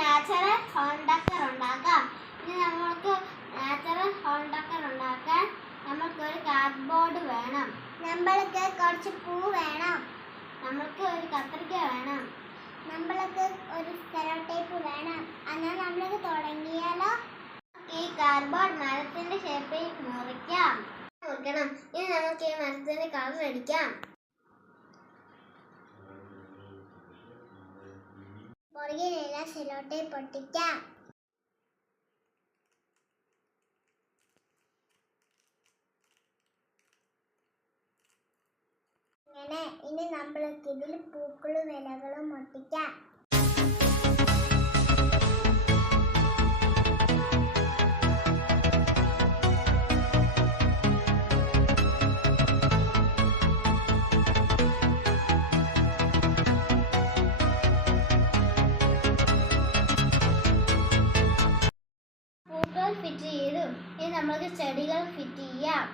Natural home decker ഉണ്ടാക്കാം. ഇനി നമുക്ക് നാച്ചുറൽ ഹോം ഡെക്കർ ഉണ്ടാക്കാൻ നമുക്കൊരു കാർഡ്ബോർഡ് വേണം. നമ്മൾക്ക് കുറച്ച് പൂ വേണം. നമുക്ക് ഒരു കത്രിക വേണം. നമ്മൾക്ക് ഒരു സെലോ ടേപ്പ് വേണം. എന്നാൽ നമ്മൾക്ക് തുടങ്ങിയാലോ? ഈ കാർഡ്ബോർഡ് മരത്തിന്റെ ഷേപ്പിൽ മുറിക്കണം. ഇനി നമുക്ക് ഈ മരത്തിന്റെ കളർ അടിക്കാം. പുറകിലെല്ലാം സെലോ ടേപ്പ് ഒട്ടിക്കാം. ഇനി നമ്മൾക്ക് ഇതിൽ പൂക്കളും ഇലകളും ഒട്ടിക്കാം. പൂക്കൾ ഫിറ്റ് ചെയ്തു. ഇനി നമുക്ക് ചെടികൾ ഫിറ്റ് ചെയ്യാം.